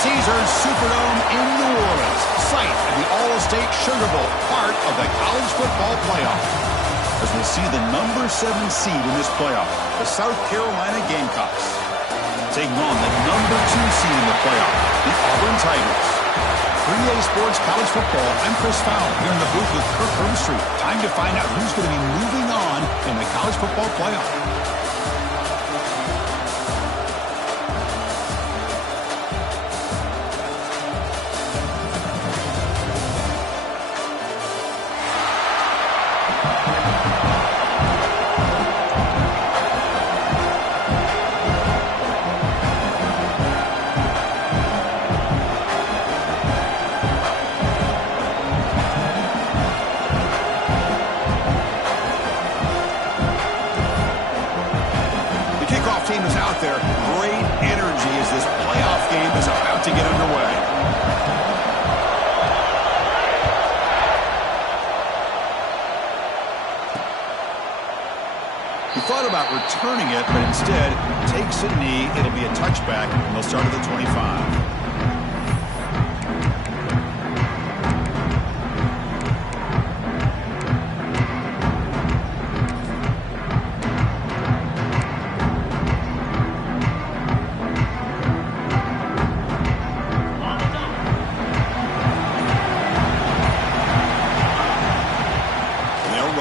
Caesars Superdome in New Orleans, site of the All-State Sugar Bowl, part of the college football playoff. As we'll see the number 7 seed in this playoff, the South Carolina Gamecocks, taking on the number 2 seed in the playoff, the Auburn Tigers. For EA Sports College Football, I'm Chris Fowler here in the booth with Kirk Herbstreit. Time to find out who's going to be moving on in the college football playoff. Team is out there. Great energy as this playoff game is about to get underway. He thought about returning it, but instead takes a knee. It'll be a touchback, and they'll start at the 25.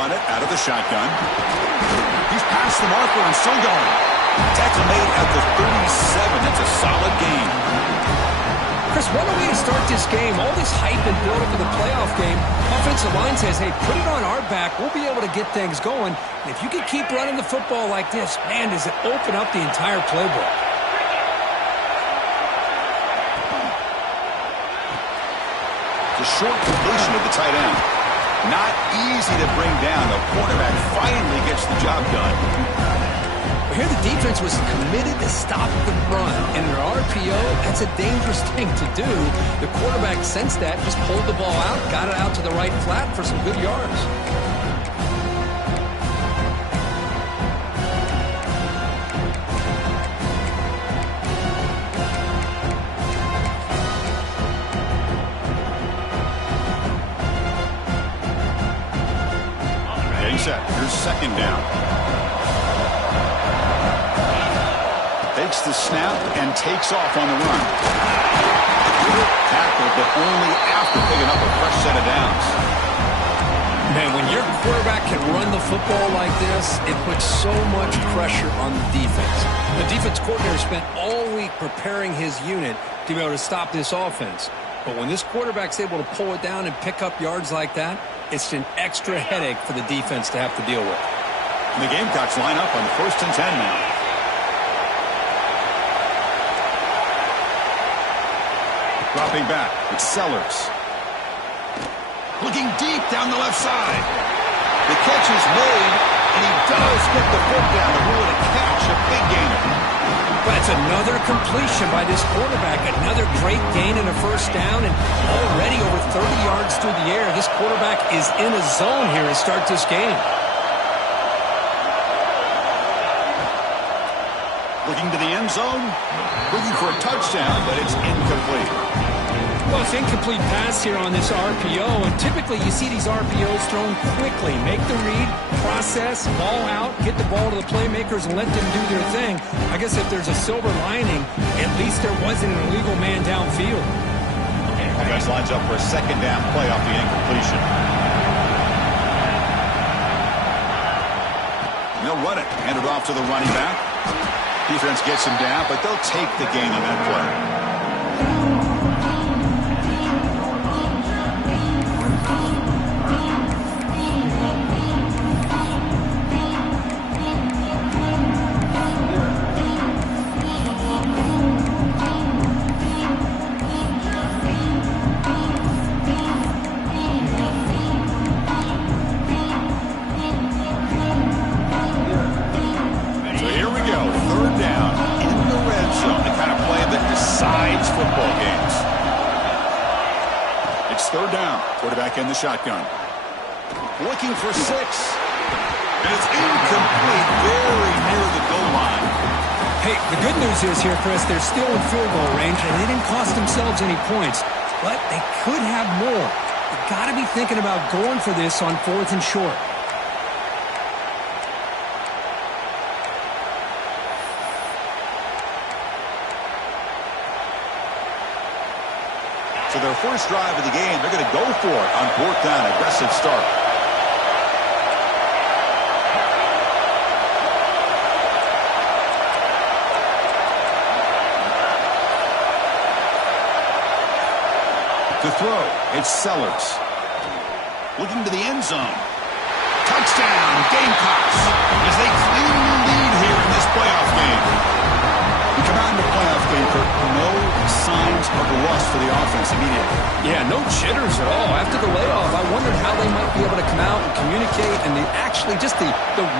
Out of the shotgun. He's past the marker and still going. Tackle made at the 37. That's a solid gain. Chris, what a way to start this game. All this hype and build up for the playoff game. Offensive line says, hey, put it on our back. We'll be able to get things going. And if you can keep running the football like this, man, does it open up the entire playbook. The short completion of the tight end. Not easy to bring down. The quarterback finally gets the job done. Well, here the defense was committed to stop the run. And in an RPO, that's a dangerous thing to do. The quarterback sensed that, just pulled the ball out, got it out to the right flat for some good yards. Set. Here's second down. Takes the snap and takes off on the run. Tackle, but only after picking up a fresh set of downs. Man, when your quarterback can run the football like this, it puts so much pressure on the defense. The defense coordinator spent all week preparing his unit to be able to stop this offense. But when this quarterback's able to pull it down and pick up yards like that, it's an extra headache for the defense to have to deal with. And the Gamecocks line up on the 1st and 10 now. Dropping back, it's Sellers. Looking deep down the left side. The catch is made, and he does get the foot down to rule it a catch, a big gainer. That's another completion by this quarterback. Another great gain in a first down, and already over 30 yards through the air. This quarterback is in a zone here to start this game. Looking to the end zone, looking for a touchdown, but it's incomplete. Well, it's incomplete pass here on this RPO, and typically you see these RPOs thrown quickly. Make the read, process, ball out, get the ball to the playmakers and let them do their thing. I guess if there's a silver lining, at least there wasn't an illegal man downfield. Offense lines up for a second down play off the incompletion. And they'll run it, hand it off to the running back. Defense gets him down, but they'll take the gain on that play. Third down. Quarterback in the shotgun. Looking for 6. And it's incomplete. Very near the goal line. Hey, the good news is here, Chris, they're still in field goal range, and they didn't cost themselves any points. But they could have more. You've got to be thinking about going for this on 4th and short. So their first drive of the game, they're going to go for it on 4th down. Aggressive start. To throw, it's Sellers. Looking to the end zone. Touchdown, Gamecocks, as they claim the lead here in this playoff game. We come out in the playoff game, Kirk, no signs of rust for the offense immediately. Yeah, no jitters at all. After the layoff, I wondered how they might be able to come out and communicate, and actually just the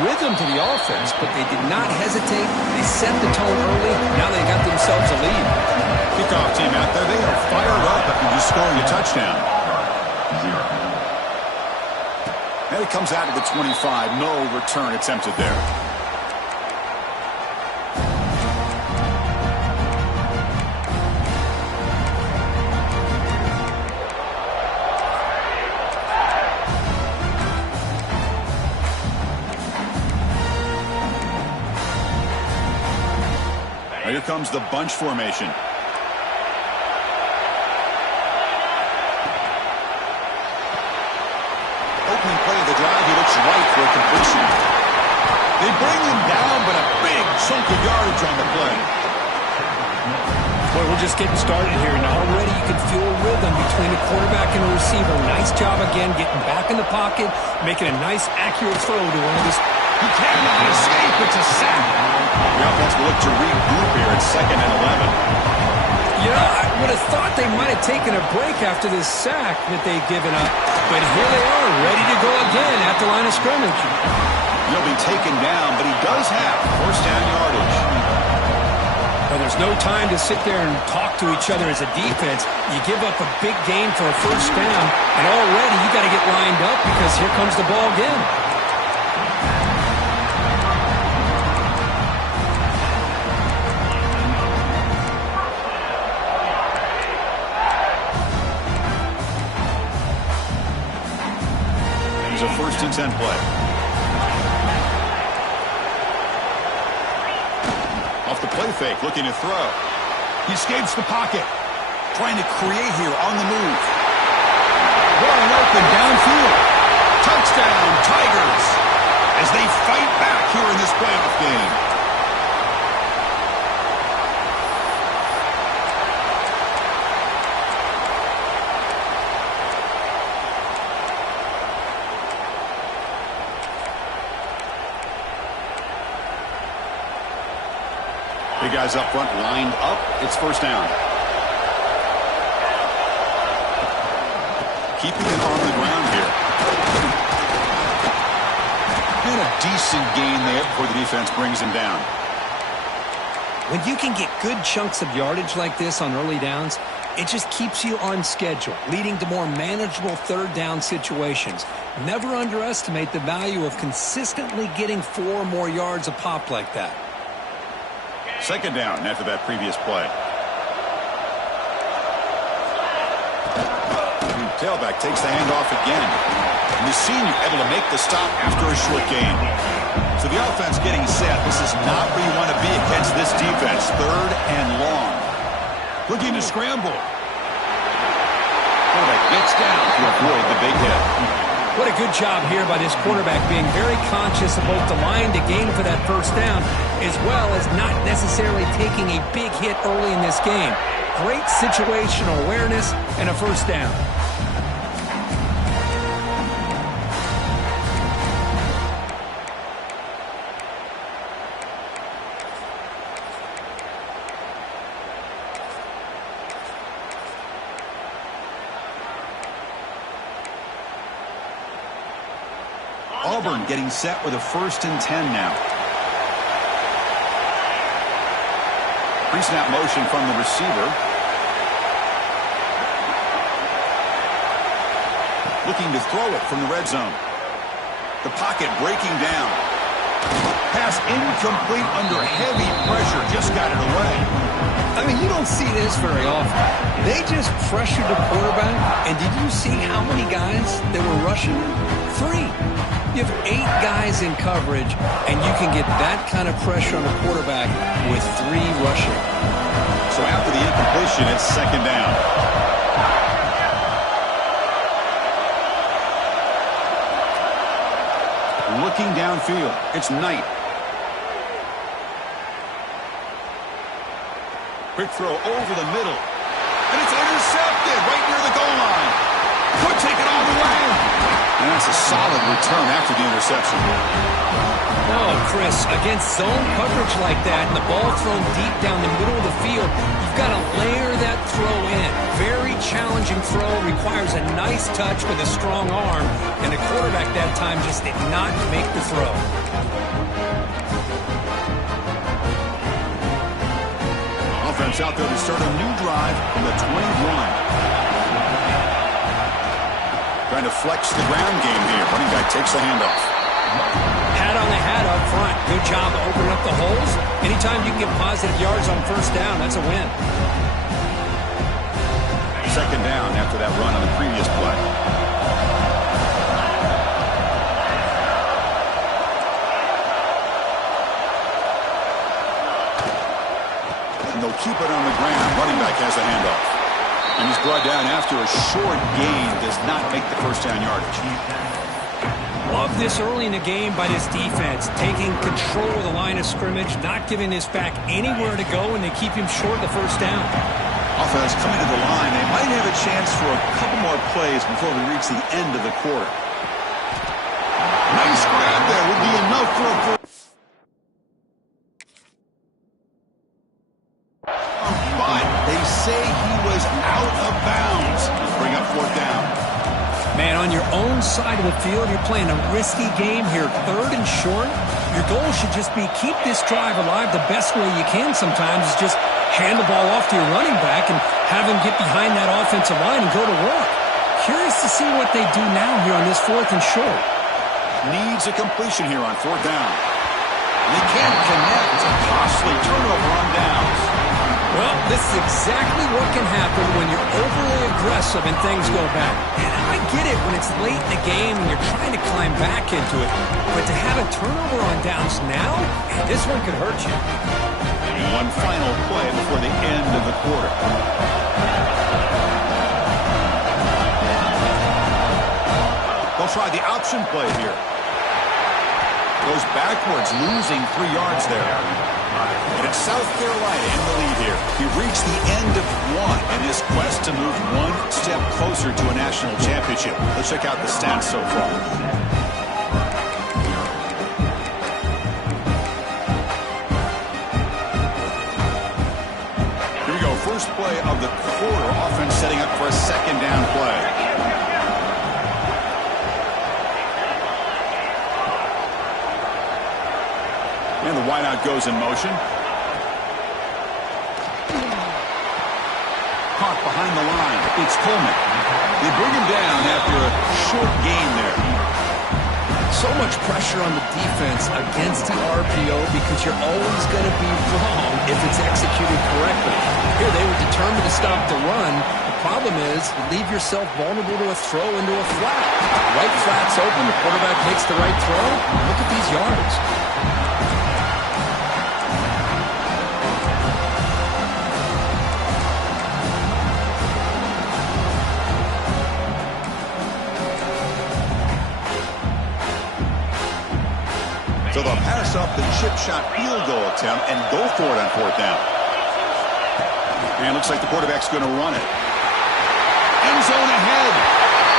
rhythm to the offense, but they did not hesitate. They set the tone early. Now they got themselves a lead. Kickoff team out there, they are fired up after just scoring a touchdown. And it comes out to the 25. No return attempted there. Now here comes the bunch formation. Opening play of the drive, he looks right for a completion. They bring him down, but a big chunk of yardage on the play. Boy, we're just getting started here, and already you can feel a rhythm between the quarterback and the receiver. Nice job again, getting back in the pocket, making a nice, accurate throw to one of his. He cannot escape. It's a sack. The offense will look to regroup here at 2nd and 11. You know, I would have thought they might have taken a break after this sack that they'd given up. But here they are, ready to go again at the line of scrimmage. He'll be taken down, but he does have first down yardage. Well, there's no time to sit there and talk to each other as a defense. You give up a big gain for a first down, and already you got to get lined up because here comes the ball again. A 1st and 10 play. Off the play fake, looking to throw. He escapes the pocket. Trying to create here on the move. Wide open downfield. Touchdown, Tigers, as they fight back here in this playoff game. Big guys up front, lined up. It's first down. Keeping it on the ground here. And a decent gain there before the defense brings him down. When you can get good chunks of yardage like this on early downs, it just keeps you on schedule, leading to more manageable 3rd down situations. Never underestimate the value of consistently getting 4 or more yards a pop like that. 2nd down after that previous play. Tailback takes the handoff again. And the senior able to make the stop after a short gain. So the offense getting set. This is not where you want to be against this defense. 3rd and long. Looking to scramble. Quarterback gets down to avoid the big hit. What a good job here by this quarterback, being very conscious of both the line to gain for that first down, as well as not necessarily taking a big hit early in this game. Great situational awareness and a first down. Auburn getting set with a 1st and 10 now. Pre-snap motion from the receiver. Looking to throw it from the red zone. The pocket breaking down. Pass incomplete under heavy pressure. Just got it away. I mean, you don't see this very often. They just pressured the quarterback, and did you see how many guys that were rushing? 3. You have 8 guys in coverage, and you can get that kind of pressure on the quarterback with 3 rushing. So after the incompletion, it's second down. Looking downfield, it's Knight. Quick throw over the middle. And it's intercepted right near the goal line. Could take it all the way. And that's a solid return after the interception. Oh, Chris, against zone coverage like that and the ball thrown deep down the middle of the field, you've got to layer that throw in. Very challenging throw, requires a nice touch with a strong arm, and the quarterback that time just did not make the throw. Offense out there to start a new drive from the 21. Trying to flex the ground game here. Running back takes the handoff. Hat on the hat up front. Good job of opening up the holes. Anytime you can get positive yards on first down, that's a win. Second down after that run on the previous play. And they'll keep it on the ground. Running back has the handoff. And he's brought down after a short gain. Does not make the first down yardage. Love this early in the game by this defense. Taking control of the line of scrimmage, not giving this back anywhere to go, and they keep him short of the first down. Offense coming to the line. They might have a chance for a couple more plays before we reach the end of the quarter. Nice grab there. Would be enough for a first. But they say he was out of bounds. Let's bring up fourth down. Man, on your own side of the field, you're playing a risky game here. 3rd and short. Your goal should just be keep this drive alive the best way you can sometimes is just hand the ball off to your running back and have him get behind that offensive line and go to work. Curious to see what they do now here on this 4th and short. Needs a completion here on fourth down. They can't connect. It's a costly turnover on downs. Well, this is exactly what can happen when you're overly aggressive and things go bad. And I get it when it's late in the game and you're trying to climb back into it. But to have a turnover on downs now, this one could hurt you. And one final play before the end of the quarter. They'll try the option play here. Goes backwards, losing 3 yards there. And it's South Carolina in the lead here. We've reached the end of one in this quest to move one step closer to a national championship. Let's check out the stats so far. Here we go. First play of the quarter. Offense setting up for a second down play. And the wideout goes in motion. Caught behind the line. It's Coleman. They bring him down after a short gain there. So much pressure on the defense against the RPO because you're always going to be wrong if it's executed correctly. Here they were determined to stop the run. The problem is you leave yourself vulnerable to a throw into a flat. Right flat's open. The quarterback makes the right throw. Look at these yards. So they'll pass up the chip shot field goal attempt and go for it on fourth down. And looks like the quarterback's going to run it. End zone ahead.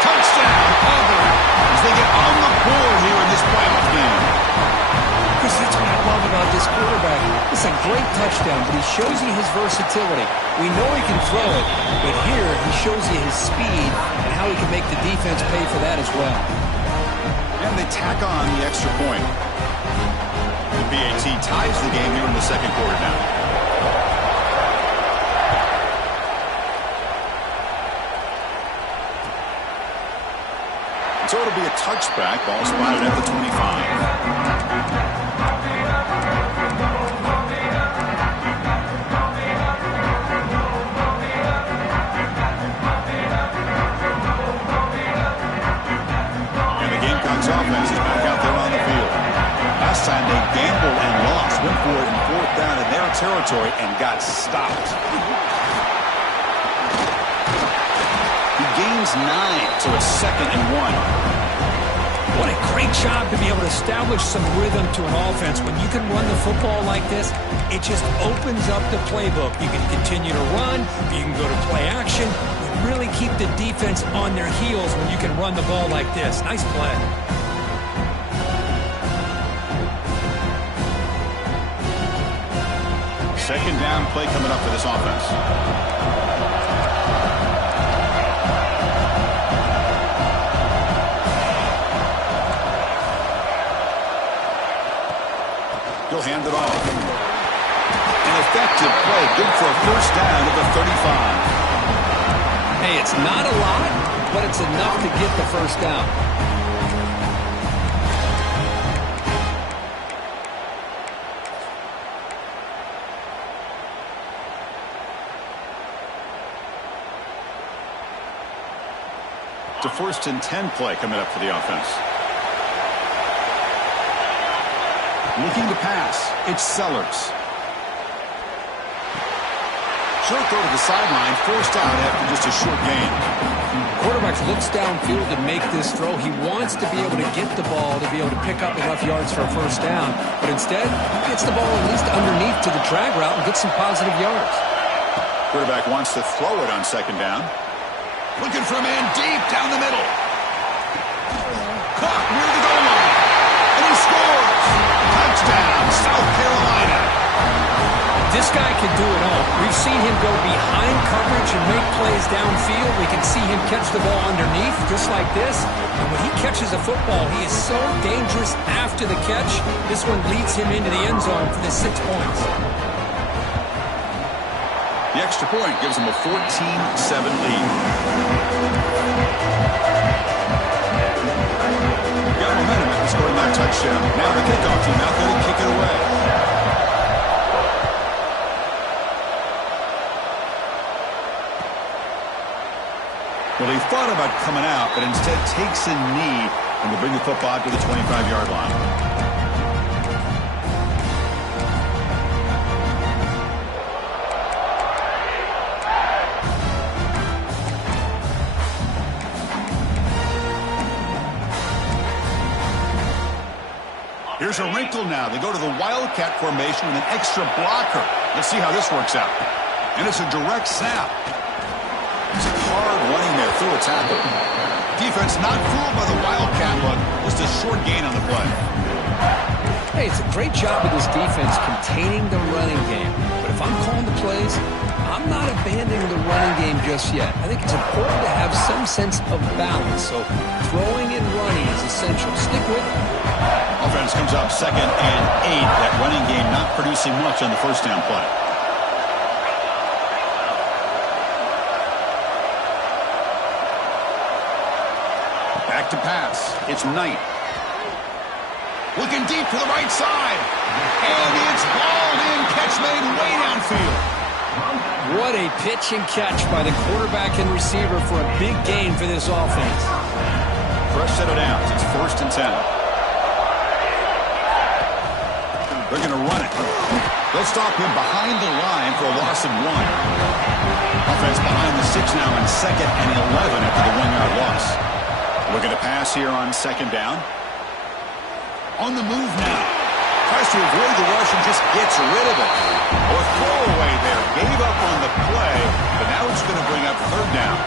Touchdown, Auburn, as they get on the board here in this playoff game. Chris, that's what I love about this quarterback. It's a great touchdown, but he shows you his versatility. We know he can throw it, but here he shows you his speed and how he can make the defense pay for that as well. And they tack on the extra point. The BAT ties the game here in the second quarter now. So it'll be a touchback. Ball spotted at the 25. territory and got stopped. He gains 9, so it's 2nd and 1. What a great job to be able to establish some rhythm to an offense. When you can run the football like this, it just opens up the playbook. You can continue to run, you can go to play action. You really keep the defense on their heels when you can run the ball like this. Nice play. Second down play coming up for this offense. He'll hand it off. An effective play, good for a first down at the 35. Hey, it's not a lot, but it's enough to get the first down. It's a 1st and 10 play coming up for the offense. Looking to pass. It's Sellers. Short throw to the sideline, forced out after just a short gain. Quarterback looks downfield to make this throw. He wants to be able to get the ball to be able to pick up enough yards for a first down. But instead, he gets the ball at least underneath to the drag route and gets some positive yards. Quarterback wants to throw it on 2nd down. Looking for a man deep down the middle. Caught near the goal line. And he scores. Touchdown, South Carolina. This guy can do it all. We've seen him go behind coverage and make plays downfield. We can see him catch the ball underneath, just like this. And when he catches a football, he is so dangerous after the catch. This one leads him into the end zone for the 6 points. The extra point gives him a 14-7 lead. Got momentum after scoring that touchdown. Now the kickoff team out there to kick it away. Well, he thought about coming out, but instead takes a knee and will bring the football to the 25-yard line. Here's a wrinkle now. They go to the Wildcat formation with an extra blocker. Let's see how this works out. And it's a direct snap. It's hard running there through a tackle. Defense not fooled by the Wildcat look. Just a short gain on the play. Hey, it's a great job of this defense containing the running game. But if I'm calling the plays, I'm not abandoning the running game just yet. I think it's important to have some sense of balance. So throwing and running is essential. Stick with it. Offense comes up 2nd and 8. That running game not producing much on the first down play. Back to pass. It's Knight. Looking deep to the right side. And it's balled in. Catch made way downfield. What a pitch and catch by the quarterback and receiver for a big gain for this offense. Fresh set of downs. It's 1st and 10. They're going to run it. They'll stop him behind the line for a loss of 1. Offense behind the 6 now in 2nd and 11 after the 1-yard loss. Looking to pass here on 2nd down. On the move now. Tries to avoid the rush and just gets rid of it. Or throwaway there. Gave up on the play, but now it's going to bring up 3rd down.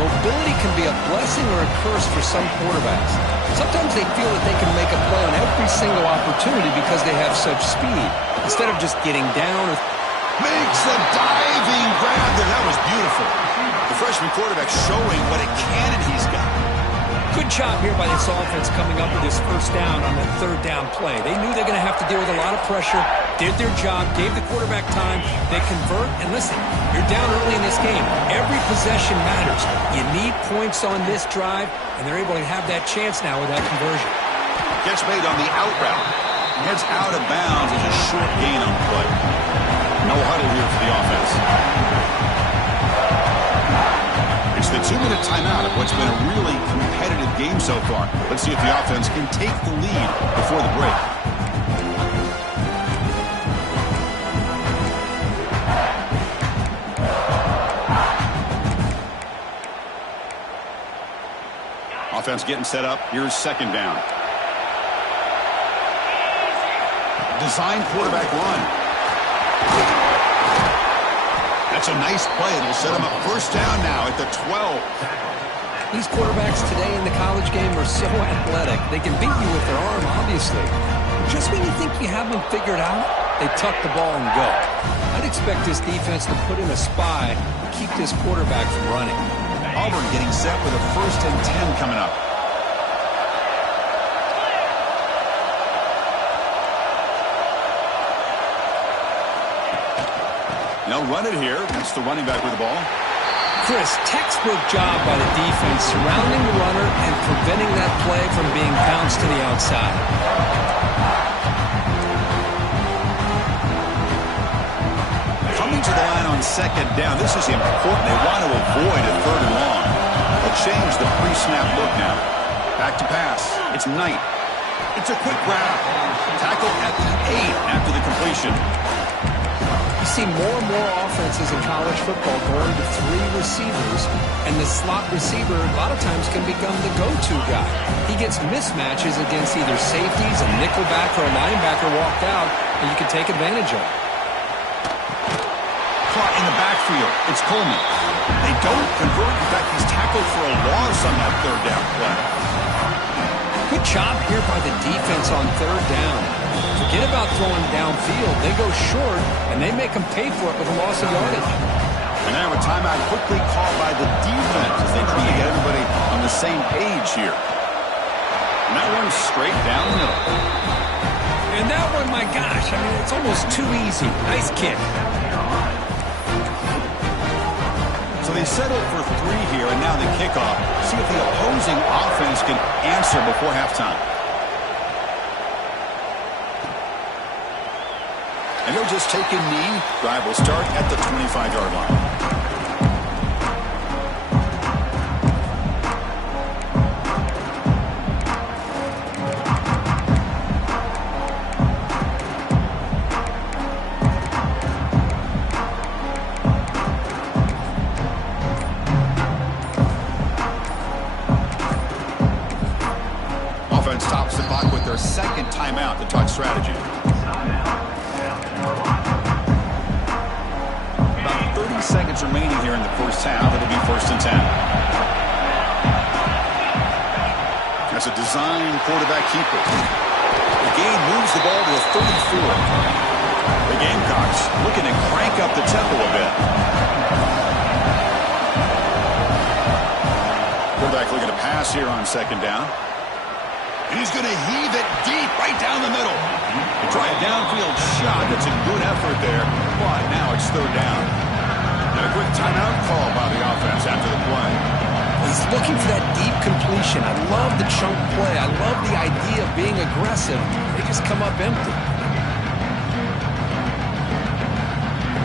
Mobility can be a blessing or a curse for some quarterbacks. Sometimes they feel that they can make a play on every single opportunity because they have such speed. Instead of just getting down. Makes the diving grab there. That was beautiful. The freshman quarterback showing what a cannon he's got. Good job here by this offense coming up with this first down on the 3rd down play. They knew they're going to have to deal with a lot of pressure, did their job, gave the quarterback time, they convert, and listen, you're down early in this game. Every possession matters. You need points on this drive, and they're able to have that chance now with that conversion. Gets made on the out route. Heads out of bounds as a short gain on the play. No huddle here for the offense. It's the 2-minute timeout of what's been a really competitive game so far. Let's see if the offense can take the lead before the break. Offense getting set up. Here's second down. Design quarterback run. That's a nice play. It'll set him up first down now at the 12. These quarterbacks today in the college game are so athletic. They can beat you with their arm, obviously. Just when you think you have them figured out, they tuck the ball and go. I'd expect this defense to put in a spy to keep this quarterback from running. Auburn getting set with a 1st and 10 coming up. They'll run it here. That's the running back with the ball. Chris, textbook job by the defense surrounding the runner and preventing that play from being bounced to the outside. Coming to the line on second down. This is important. They want to avoid a 3rd and long. They'll change the pre-snap look now. Back to pass. It's Knight. It's a quick grab. Tackle at the 8 after the completion. You see more and more offenses in college football going to 3 receivers, and the slot receiver a lot of times can become the go-to guy. He gets mismatches against either safeties, a nickelback, or a linebacker walked out, and you can take advantage of it. Caught in the backfield. It's Coleman. They don't convert. In fact, he's tackled for a loss on that 3rd down play. Good job here by the defense on 3rd down. Forget about throwing downfield. They go short, and they make them pay for it with a loss of yardage. And now a timeout quickly called by the defense as they try to get everybody on the same page here. And that one's straight down the middle. And that one, my gosh, I mean, it's almost too easy. Nice kick. So they settle for 3 here, and now the kickoff. See if the opposing offense can answer before halftime. And they'll just take a knee. Drive will start at the 25-yard line. Offense tops the clock with their 2nd timeout to talk strategy. About 30 seconds remaining here in the first half. It'll be 1st and 10. That's a design quarterback keeper. The game moves the ball to a 34. The Gamecocks looking to crank up the tempo a bit. Quarterback looking to pass here on 2nd down. And he's going to heave it deep right down the middle. They try a downfield shot. That's a good effort there. But now it's 3rd down. And a quick timeout call by the offense after the play. He's looking for that deep completion. I love the chunk play. I love the idea of being aggressive. They just come up empty.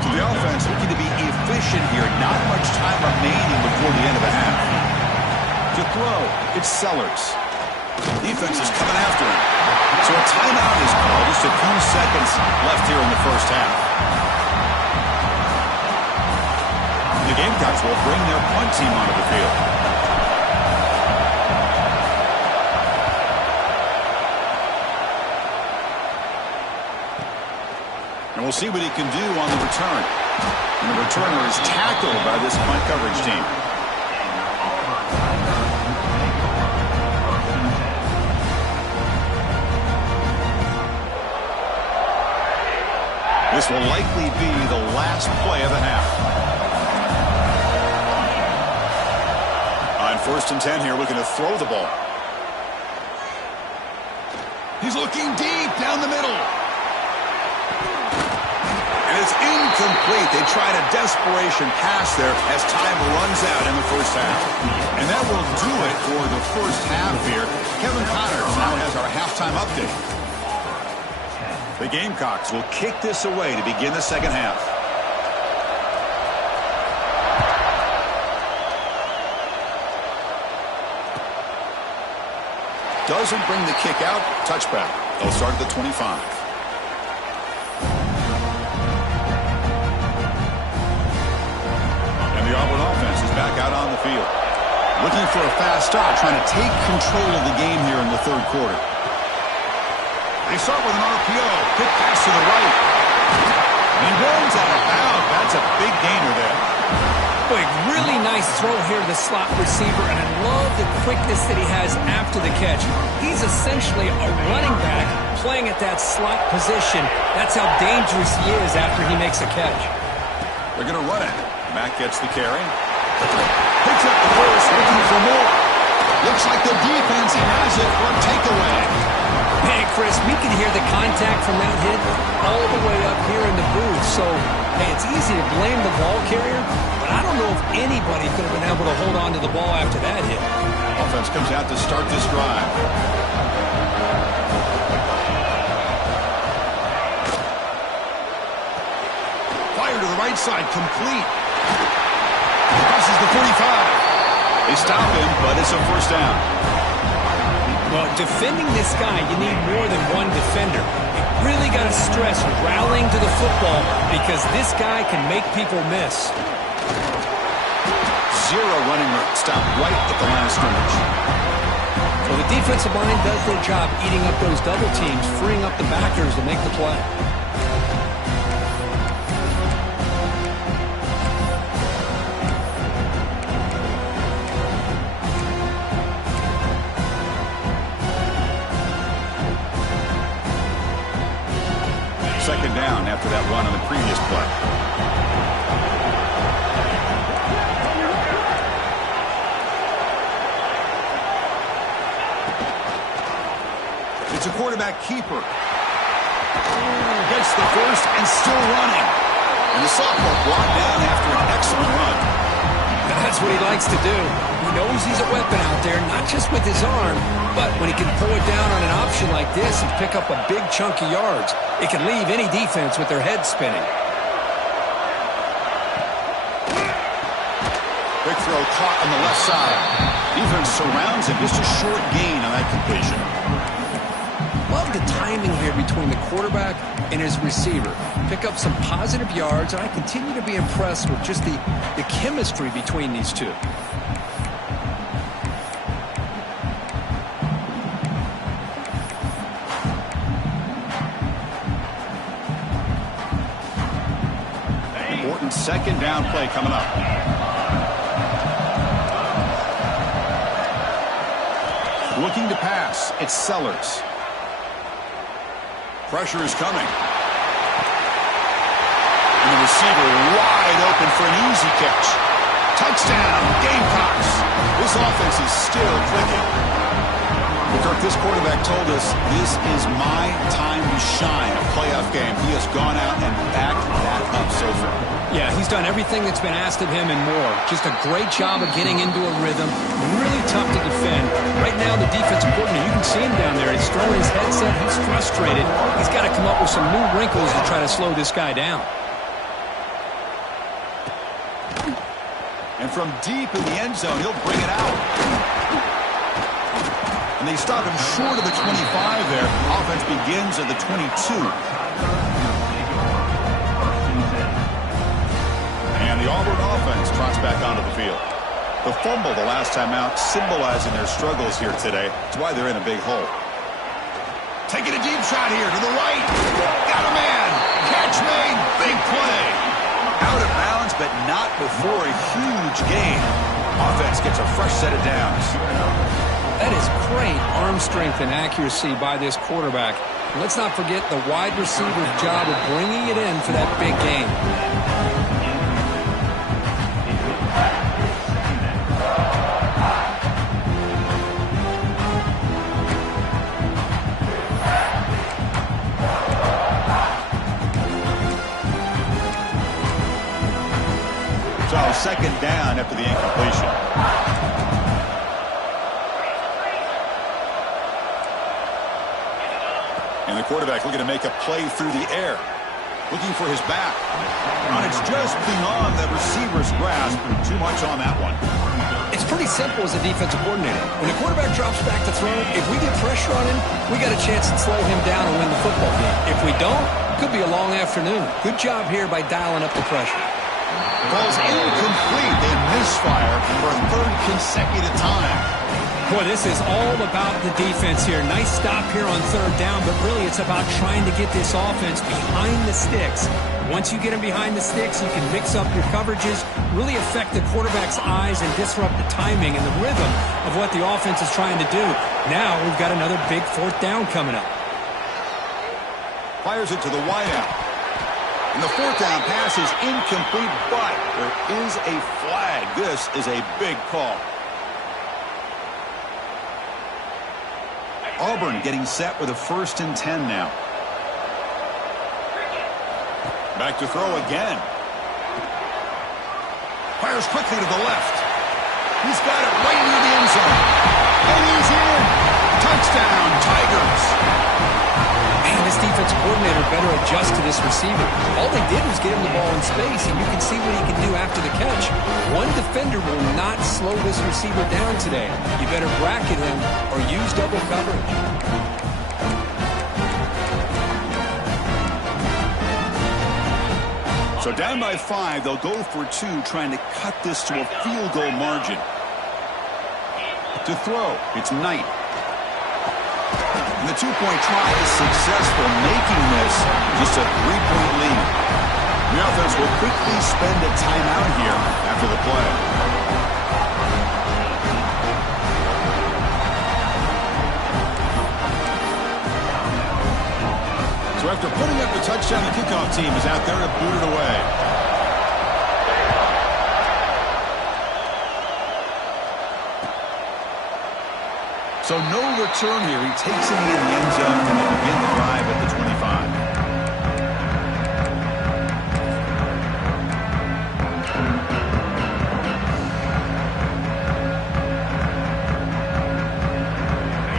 So the offense looking to be efficient here. Not much time remaining before the end of the half. To throw, it's Sellers. Defense is coming after him. So a timeout is called. Just a few seconds left here in the first half. The Gamecocks will bring their punt team onto the field. And we'll see what he can do on the return. And the returner is tackled by this punt coverage team. This will likely be the last play of the half. On 1st and 10 here, looking to throw the ball. He's looking deep down the middle. And it's incomplete. They tried a desperation pass there as time runs out in the first half. And that will do it for the first half here. Kevin Connors now has our halftime update. The Gamecocks will kick this away to begin the second half. Doesn't bring the kick out. Touchback. They'll start at the 25. And the Auburn offense is back out on the field. Looking for a fast start, trying to take control of the game here in the third quarter. They start with an RPO. Quick pass to the right. And he runs out of bounds. That's a big gainer there. Boy, really nice throw here to the slot receiver, and I love the quickness that he has after the catch. He's essentially a running back playing at that slot position. That's how dangerous he is after he makes a catch. They're going to run it. Mack gets the carry. Picks up the first, looking for more. Looks like the defense has it for a takeaway. Hey, Chris, we can hear the contact from that hit all the way up here in the booth. So, hey, it's easy to blame the ball carrier, but I don't know if anybody could have been able to hold on to the ball after that hit. Offense comes out to start this drive. Fire to the right side, complete. Passes the 45. They stop him, but it's a first down. Well, defending this guy, you need more than one defender. You really got to stress rallying to the football because this guy can make people miss. Zero running room. Stop right at the line of scrimmage. So the defensive line does their job eating up those double teams, freeing up the backers to make the play. Second down after that run on the previous play. It's a quarterback keeper. Gets the first and still running. And the sophomore brought down after an excellent run. That's what he likes to do. He knows he's a weapon out there, not just with his arm, but when he can pull it down on an option like this and pick up a big chunk of yards, it can leave any defense with their head spinning. Big throw caught on the left side. Defense surrounds him. Just a short gain on that completion. Love the timing here between the quarterback and his receiver. Pick up some positive yards, and I continue to be impressed with just the chemistry between these two. Important second down play coming up. Looking to pass. It's Sellers. Pressure is coming. And the receiver wide open for an easy catch. Touchdown, Gamecocks. This offense is still clicking. Kirk, this quarterback told us this is my time to shine, a playoff game. He has gone out and backed that up so far. Yeah, he's done everything that's been asked of him and more. Just a great job of getting into a rhythm. Really tough to defend. Right now, the defensive coordinator, you can see him down there. He's throwing his headset. He's frustrated. He's got to come up with some new wrinkles to try to slow this guy down. And from deep in the end zone, he'll bring it out. And they stop him short of the 25 there. Offense begins at the 22. And the Auburn offense trots back onto the field. The fumble the last time out, symbolizing their struggles here today. That's why they're in a big hole. Taking a deep shot here to the right. Got a man. Catch made. Big play. Out of bounds, but not before a huge gain. Offense gets a fresh set of downs. That is great arm strength and accuracy by this quarterback. And let's not forget the wide receiver's job of bringing it in for that big game. So second down after the incompletion. And the quarterback looking to make a play through the air. Looking for his back. And it's just beyond the receiver's grasp. Too much on that one. It's pretty simple as a defensive coordinator. When the quarterback drops back to throw, if we get pressure on him, we got a chance to slow him down and win the football game. If we don't, it could be a long afternoon. Good job here by dialing up the pressure. Ball's incomplete. They misfire for a third consecutive time. Boy, this is all about the defense here. Nice stop here on third down, but really it's about trying to get this offense behind the sticks. Once you get them behind the sticks, you can mix up your coverages, really affect the quarterback's eyes and disrupt the timing and the rhythm of what the offense is trying to do. Now we've got another big fourth down coming up. Fires it to the wideout. And the fourth down pass is incomplete, but there is a flag. This is a big call. Auburn getting set with a 1st and 10 now. Back to throw again. Fires quickly to the left. He's got it right near the end zone. And he's in. Touchdown, Tigers. Man, this defensive coordinator better adjust to this receiver. All they did was get him the ball in space, and you can see what he can do after the catch. One defender will not slow this receiver down today. You better bracket him or use double coverage. So down by 5, they'll go for 2, trying to cut this to a field goal margin. To throw, it's Knight. And the 2-point try is successful, making this just a 3-point lead. The offense will quickly spend a timeout here after the play. So after putting up the touchdown, the kickoff team is out there to boot it away. So no return here. He takes it in the end zone and they begin the drive at the 25.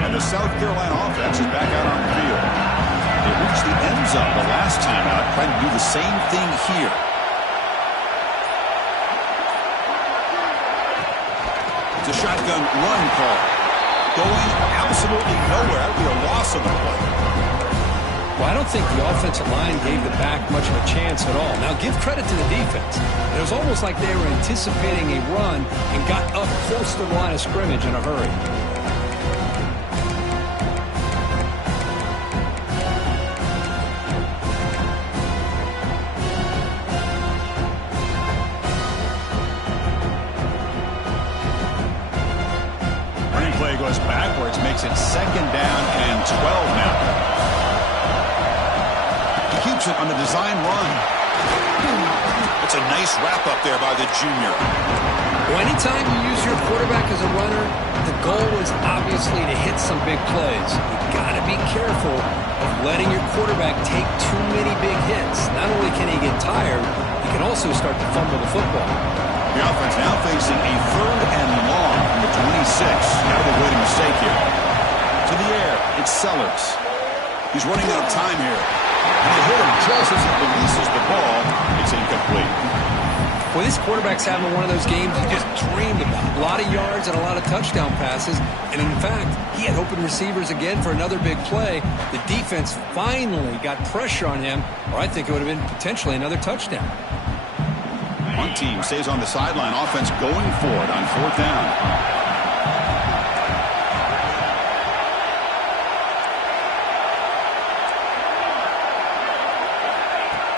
And the South Carolina offense is back out on the field. They reached the end zone the last time out, trying to do the same thing here. It's a shotgun run call. Going absolutely nowhere. That would be a loss of the play. Well, I don't think the offensive line gave the back much of a chance at all. Now, give credit to the defense. It was almost like they were anticipating a run and got up close to the line of scrimmage in a hurry. Goes backwards, makes it 2nd down and 12 now. He keeps it on the design run. It's a nice wrap up there by the junior. Well, anytime you use your quarterback as a runner, the goal is obviously to hit some big plays. You've got to be careful of letting your quarterback take too many big hits. Not only can he get tired, he can also start to fumble the football. The offense now facing a 3rd and long from the 26. Got to avoid a mistake here. To the air, it's Sellers. He's running out of time here. And they hit him just as he releases the ball. It's incomplete. Well, this quarterback's having one of those games he just dreamed about. A lot of yards and a lot of touchdown passes. And in fact, he had open receivers again for another big play. The defense finally got pressure on him, or I think it would have been potentially another touchdown. One team stays on the sideline. Offense going for it on 4th down.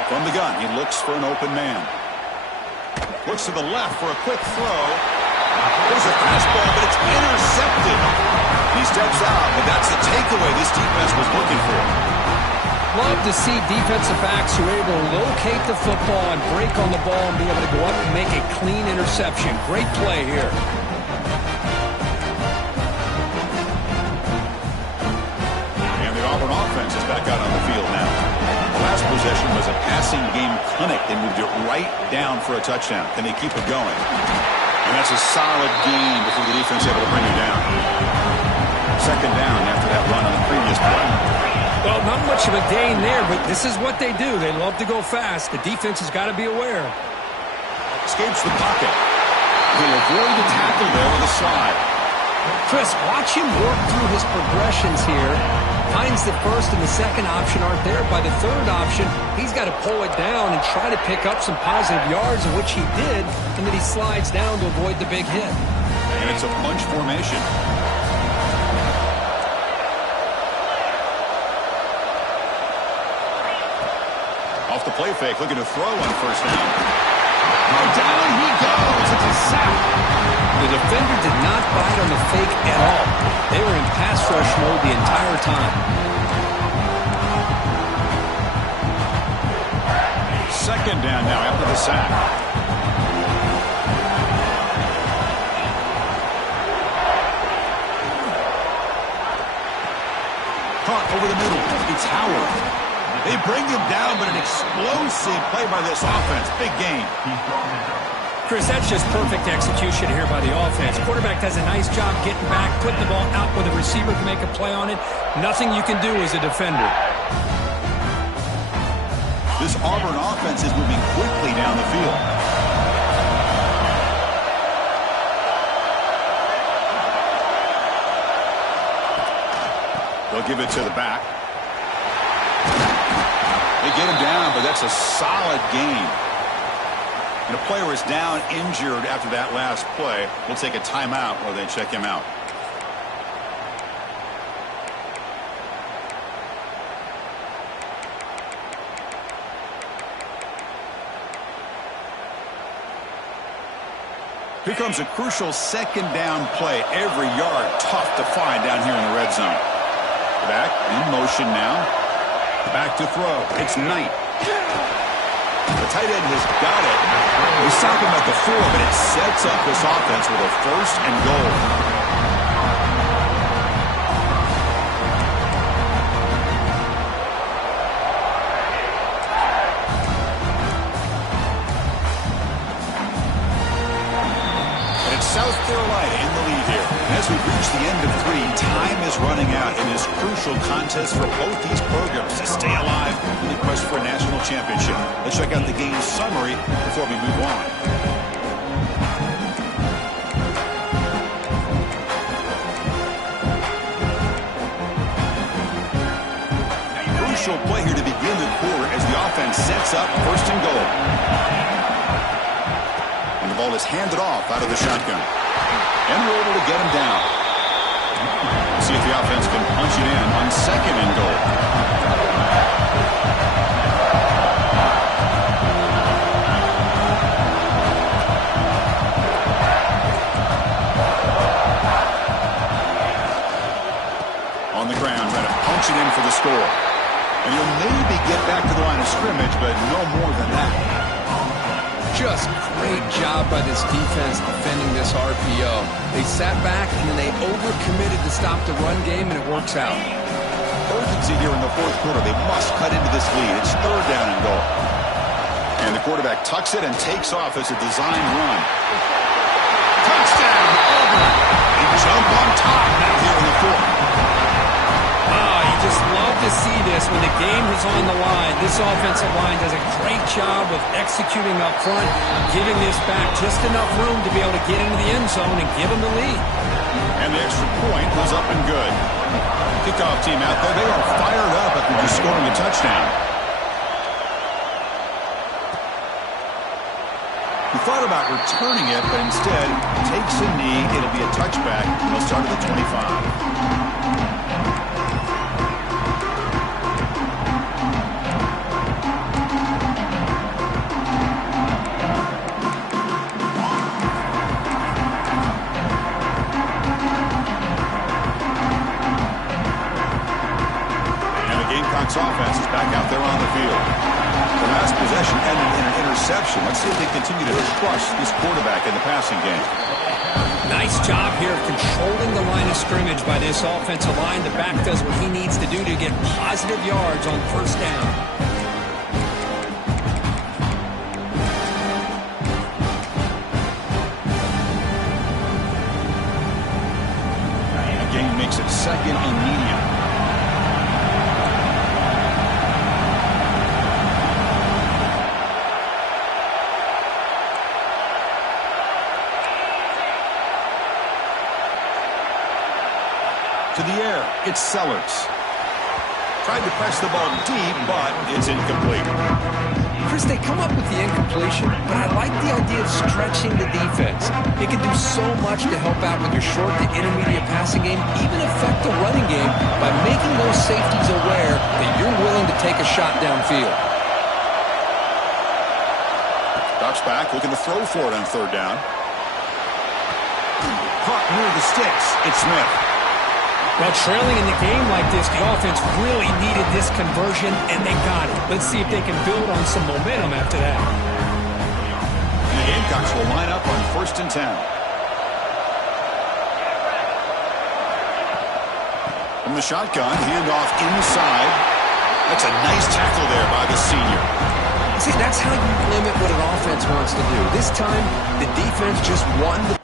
From the gun, he looks for an open man. Looks to the left for a quick throw. There's a fastball, but it's intercepted. He steps out, but that's the takeaway this defense was looking for. Love to see defensive backs who are able to locate the football and break on the ball and be able to go up and make a clean interception. Great play here. And the Auburn offense is back out on the field now. The last possession was a passing game clinic. They moved it right down for a touchdown. Can they keep it going? And that's a solid gain before the defense able to bring it down. 2nd down after that run on the previous play. Well, not much of a gain there, but this is what they do. They love to go fast. The defense has got to be aware. Escapes the pocket. He'll avoid the tackle there with a slide. Chris, watch him work through his progressions here. Finds the 1st and the 2nd option aren't there. By the 3rd option, he's got to pull it down and try to pick up some positive yards, of which he did, and then he slides down to avoid the big hit. And it's a bunch formation. Off the play fake, looking to throw on first down. Oh, down he goes. It's a sack. The defender did not bite on the fake at all. They were in pass rush mode the entire time. Second down now after the sack. Caught over the middle. It's Howard. They bring him down, but an explosive play by this offense. Big game. Chris, that's just perfect execution here by the offense. Quarterback does a nice job getting back, putting the ball out where the receiver can make a play on it. Nothing you can do as a defender. This Auburn offense is moving quickly down the field. They'll give it to the back. They get him down, but that's a solid gain. And a player is down injured after that last play. We'll take a timeout while they check him out. Here comes a crucial second down play. Every yard tough to find down here in the red zone. Back in motion now. Back to throw. It's Knight. The tight end has got it. We stop him at the 4, but it sets up this offense with a first and goal. South Carolina in the lead here. And as we reach the end of 3, time is running out in this crucial contest for both these programs to stay alive in the quest for a national championship. Let's check out the game summary before we move on. Crucial play here to begin the quarter as the offense sets up first and goal. The ball is handed off out of the shotgun. And we're able to get him down. See if the offense can punch it in on second and goal. On the ground, trying to punch it in for the score. And he'll maybe get back to the line of scrimmage, but no more than that. Just great job by this defense defending this RPO. They sat back and then they overcommitted to stop the run game, and it works out. Urgency here in the fourth quarter. They must cut into this lead. It's third down and goal. And the quarterback tucks it and takes off as a design run. Touchdown, Auburn. They jump on top now here in the fourth. Just love to see this when the game is on the line. This offensive line does a great job of executing up front, giving this back just enough room to be able to get into the end zone and give them the lead. And the extra point was up and good. Kickoff team out there, they are fired up after just scoring a touchdown. He thought about returning it, but instead takes a knee. It'll be a touchback. He'll start at the 25. Offense is back out there on the field. The last possession ended in an interception. Let's see if they continue to crush this quarterback in the passing game. Nice job here of controlling the line of scrimmage by this offensive line. The back does what he needs to do to get positive yards on first down. The game makes it second and medium. To the air, it's Sellers. Tried to press the ball deep, but it's incomplete. Chris, they come up with the incompletion, but I like the idea of stretching the defense. It can do so much to help out with your short to intermediate passing game, even affect the running game by making those safeties aware that you're willing to take a shot downfield. Ducks back, looking to throw for it on third down. Caught near the sticks. It's Smith. Well, trailing in the game like this, the offense really needed this conversion, and they got it. Let's see if they can build on some momentum after that. And the Gamecocks will line up on 1st and 10. From the shotgun, handoff inside. That's a nice tackle there by the senior. See, that's how you limit what an offense wants to do. This time, the defense just won the...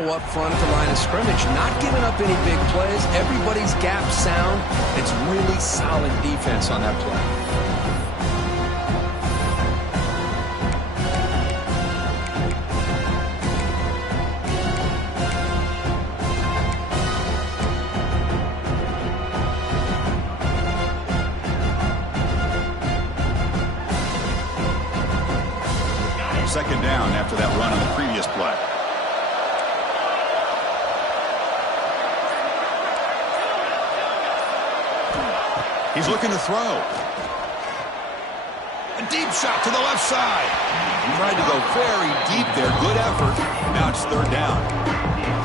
Up front at the line of scrimmage, not giving up any big plays. Everybody's gap sound. It's really solid defense on that play. Second down after that run on the previous play. He's looking to throw. A deep shot to the left side. He tried to go very deep there. Good effort. Now it's third down.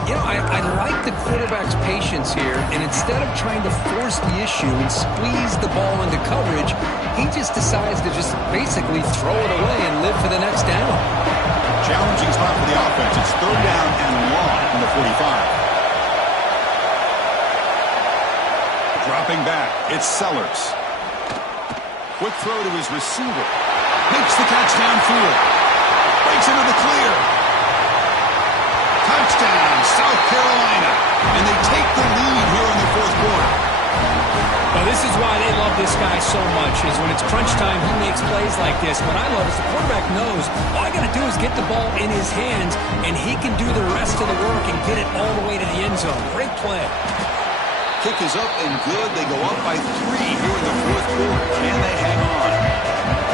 You know, I like the quarterback's patience here, and instead of trying to force the issue and squeeze the ball into coverage, he just decides to just basically throw it away and live for the next down. Challenging spot for the offense. It's third down and long from the 45. Dropping back, it's Sellers. Quick throw to his receiver. Makes the catch downfield. Breaks into the clear. Touchdown, South Carolina. And they take the lead here in the fourth quarter. Well, this is why they love this guy so much, is when it's crunch time, he makes plays like this. What I love is the quarterback knows all I got to do is get the ball in his hands, and he can do the rest of the work and get it all the way to the end zone. Great play. Kick is up and good. They go up by 3 here in the fourth quarter. Can they hang on?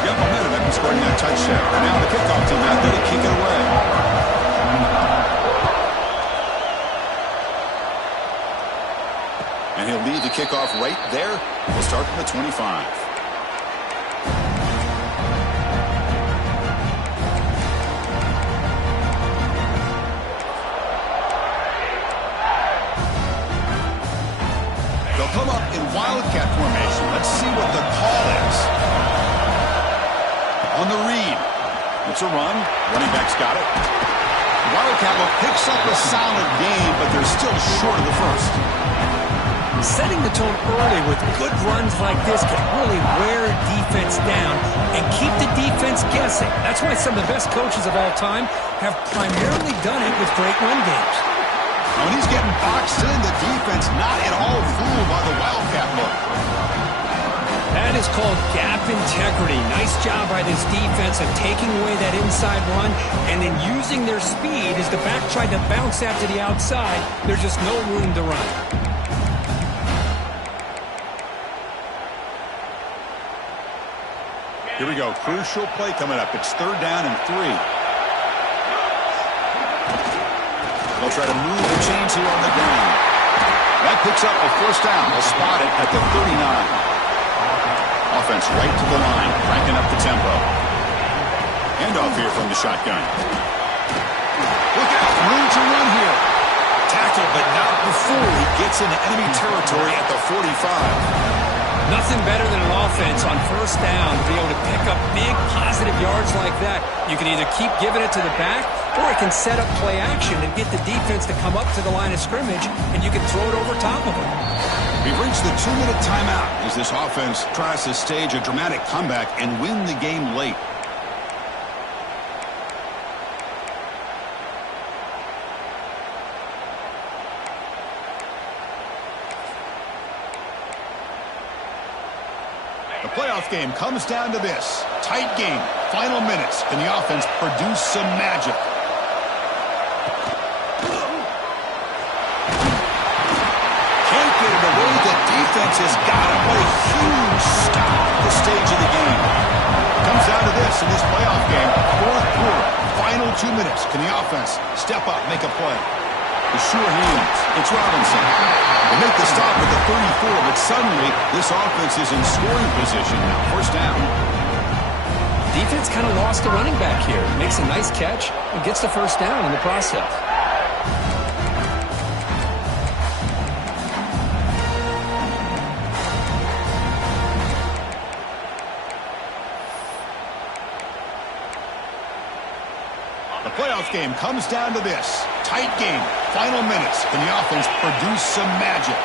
Got momentum after scoring that touchdown. And now the kickoff team out there to kick it away. And he'll lead the kickoff right there. We'll start from the 25. Come up in wildcat formation. Let's see what the call is. On the read. It's a run. Running back's got it. Wildcat will picks up a solid game, but they're still short of the first. Setting the tone early with good runs like this can really wear defense down and keep the defense guessing. That's why some of the best coaches of all time have primarily done it with great run games. When he's getting boxed in, the defense not at all fooled by the wildcat look. That is called gap integrity. Nice job by this defense of taking away that inside run and then using their speed as the back tried to bounce out to the outside. There's just no room to run. Here we go. Crucial play coming up. It's third down and 3. They'll try to move the chains here on the ground. That picks up a first down. They'll spot it at the 39. Offense right to the line, cranking up the tempo. Handoff here from the shotgun. Look out, room to run here. after, but not before he gets into enemy territory at the 45. Nothing better than an offense on first down to be able to pick up big positive yards like that. You can either keep giving it to the back, or it can set up play action and get the defense to come up to the line of scrimmage, and you can throw it over top of them. We've reached the 2-minute timeout as this offense tries to stage a dramatic comeback and win the game late. The playoff game comes down to this. Tight game, final minutes. Can the offense produce some magic? Can't get it away. The defense has got to put a huge stop at this stage of the game. Comes down to this in this playoff game. Fourth quarter, final 2 minutes. Can the offense step up, make a play? The sure hands. It's Robinson. They make the stop at the 34, but suddenly this offense is in scoring position now. First down. Defense kind of lost the running back here. Makes a nice catch and gets the first down in the process. The playoff game comes down to this. Tight game, final minutes. Can the offense produce some magic?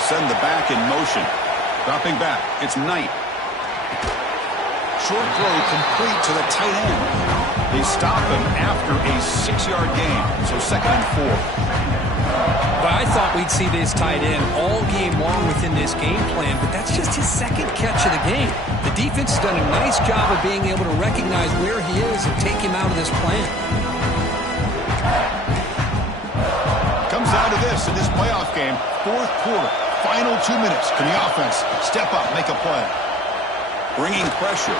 Send the back in motion. Dropping back, it's Knight. Short throw complete to the tight end. They stop him after a 6-yard gain, so 2nd and 4. Well, I thought we'd see this tight end all game long within this game plan, but that's just his second catch of the game. The defense has done a nice job of being able to recognize where he is and take him out of this plan. Comes down to this in this playoff game. Fourth quarter, final 2 minutes. Can the offense step up, make a play? Bringing pressure.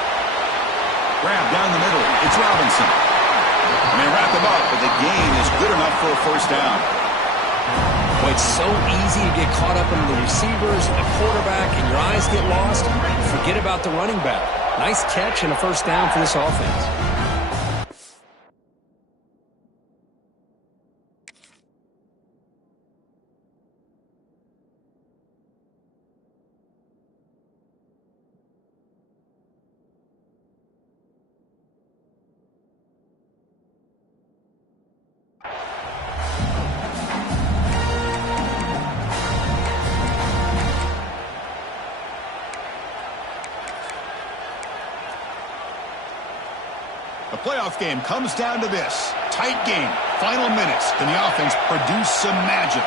Grab down the middle. It's Robinson. And they wrap him up, but the gain is good enough for a first down. Boy, it's so easy to get caught up in the receivers and the quarterback, and your eyes get lost. Forget about the running back. Nice catch and a first down for this offense. The playoff game comes down to this. Tight game, final minutes. Can the offense produce some magic?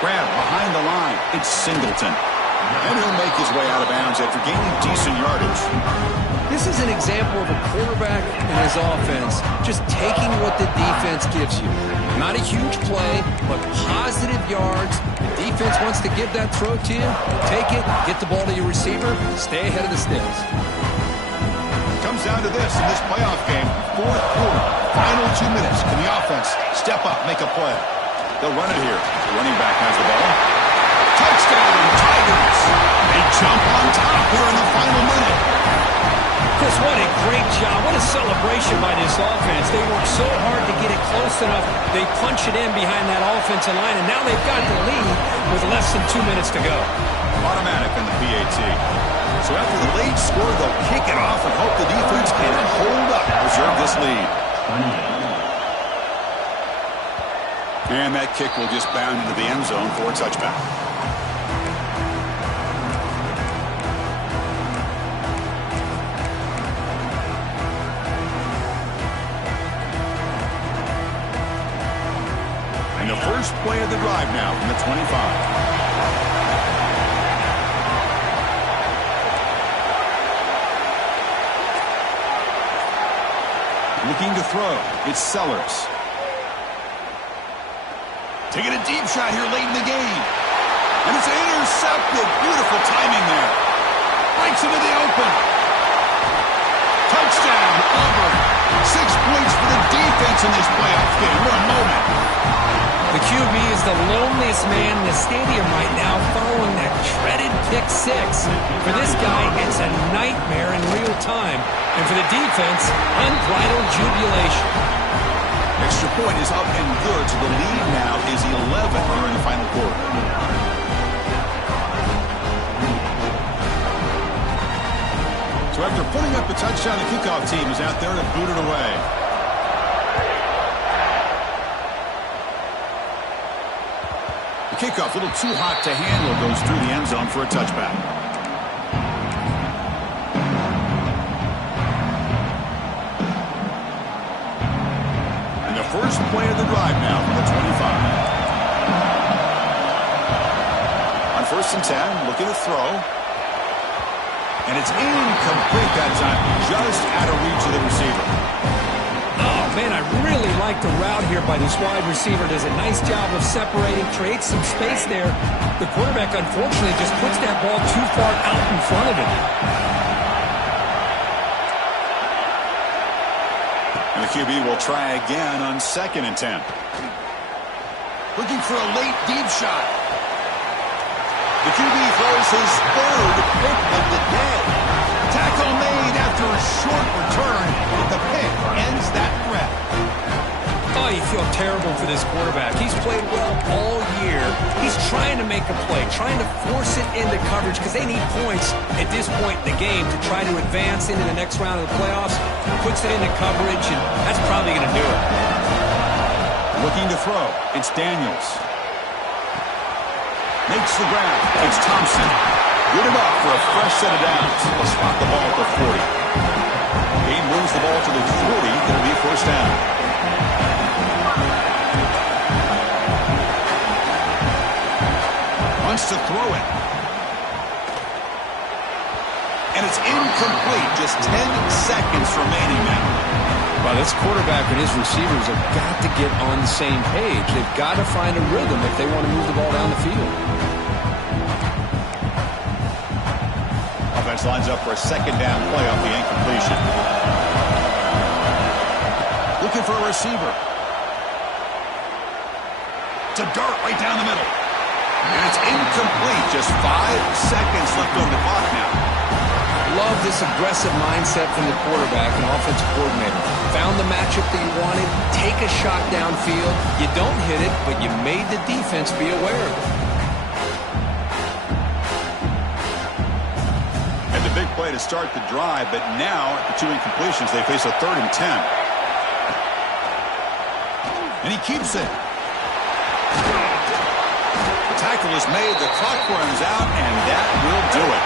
Grab behind the line. It's Singleton. And he'll make his way out of bounds after gaining decent yardage. This is an example of a quarterback and his offense just taking what the defense gives you. Not a huge play, but positive yards. The defense wants to give that throw to you. Take it, get the ball to your receiver, stay ahead of the sticks. Comes down to this in this playoff game. Fourth quarter, final 2 minutes. Can the offense step up, make a play? They'll run it here. The running back has the ball. Touchdown, Tigers! They jump on top here in the final minute. Chris, what a great job. What a celebration by this offense. They worked so hard to get it close enough. They punch it in behind that offensive line, and now they've got the lead with less than 2 minutes to go. Automatic on the PAT. So after the late score, they'll kick it off and hope the defense can hold up, preserve this lead. And that kick will just bound into the end zone for a touchback. And the first play of the drive now from the 25. Looking to throw. It's Sellers. Taking a deep shot here late in the game. And it's intercepted. Beautiful timing there. Breaks into the open. Touchdown, Auburn. 6 points for the defense in this playoff game. What a moment. The QB is the loneliest man in the stadium right now following that dreaded pick six. For this guy, it's a nightmare in real time. And for the defense, unbridled jubilation. Extra point is up and good, so the lead now is 11 here in the final quarter. So after putting up a touchdown, the kickoff team is out there to boot it away. The kickoff, a little too hot to handle, goes through the end zone for a touchback. And the first play of the drive now from the 25. On 1st and 10, looking to throw. And it's incomplete that time, just out of reach of the receiver. Oh, man, I really like the route here by this wide receiver. Does a nice job of separating, creates some space there. The quarterback, unfortunately, just puts that ball too far out in front of him. And the QB will try again on 2nd and 10. Looking for a late deep shot. The QB throws his 3rd pick of the day. Tackle made after a short return, but the pick ends that threat. Oh, you feel terrible for this quarterback. He's played well all year. He's trying to make a play, trying to force it into coverage because they need points at this point in the game to try to advance into the next round of the playoffs. Puts it into coverage, and that's probably going to do it. Looking to throw. It's Daniels. Makes the grab. It's Thompson. Good enough for a fresh set of downs. He'll spot the ball at the 40. He moves the ball to the 40. It'll be 1st down. Wants to throw it. And it's incomplete. Just 10 seconds remaining now. Well, this quarterback and his receivers have got to get on the same page. They've got to find a rhythm if they want to move the ball down the field. Offense lines up for a 2nd down play off the incompletion. Looking for a receiver. To dart right down the middle. And it's incomplete. Just 5 seconds left on the clock now. Love this aggressive mindset from the quarterback and offensive coordinator. Found the matchup that you wanted, take a shot downfield. You don't hit it, but you made the defense be aware of it. And the big play to start the drive, but now at the 2 incompletions, they face a 3rd and 10. And he keeps it. The tackle is made, the clock runs out, and that will do it.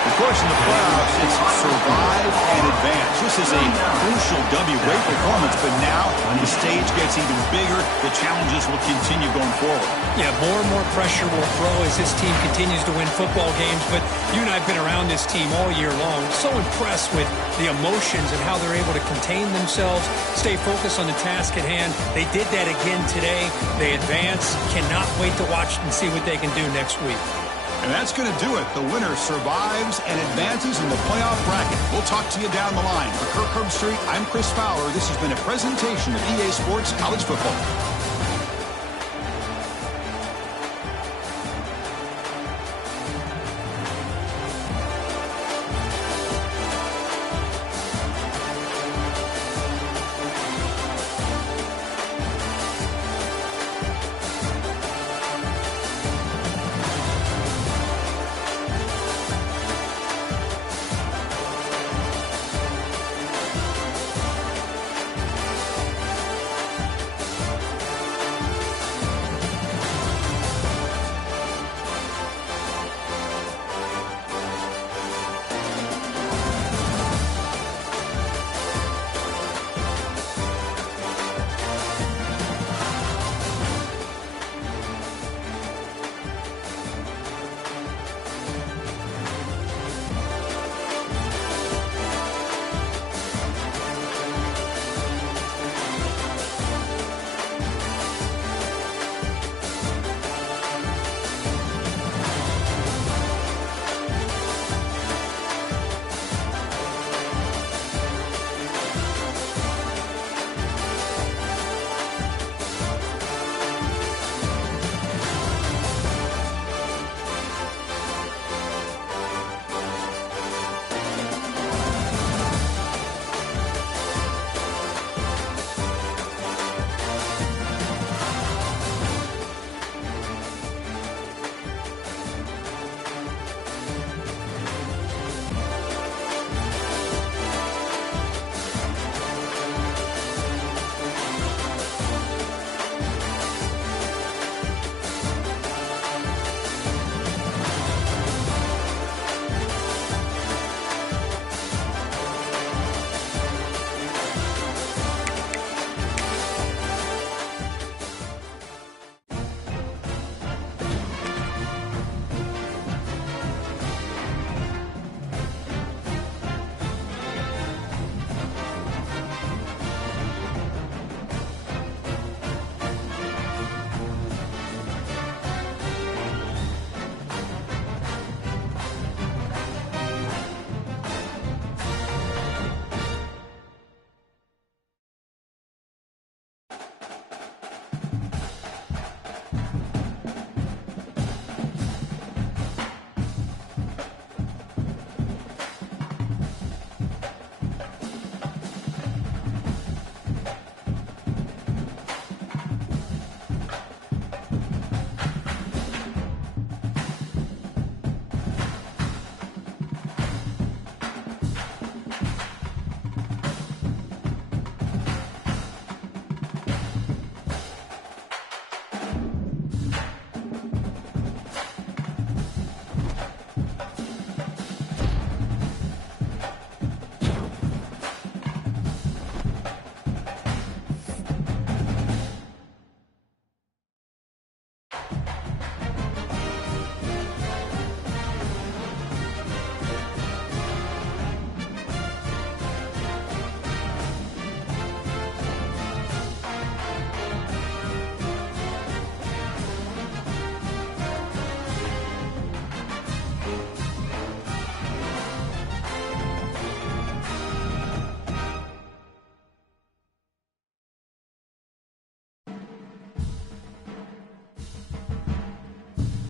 Of course, in the playoffs, it's survive and advance. This is a crucial W. Great performance, but now the stage gets even bigger. The challenges will continue going forward. Yeah, more and more pressure will grow as this team continues to win football games. But you and I have been around this team all year long. So impressed with the emotions and how they're able to contain themselves, stay focused on the task at hand. They did that again today. They advance. Cannot wait to watch and see what they can do next week. And that's going to do it. The winner survives and advances in the playoff bracket. We'll talk to you down the line. For Kirk Herbstreit, I'm Chris Fowler. This has been a presentation of EA Sports College Football.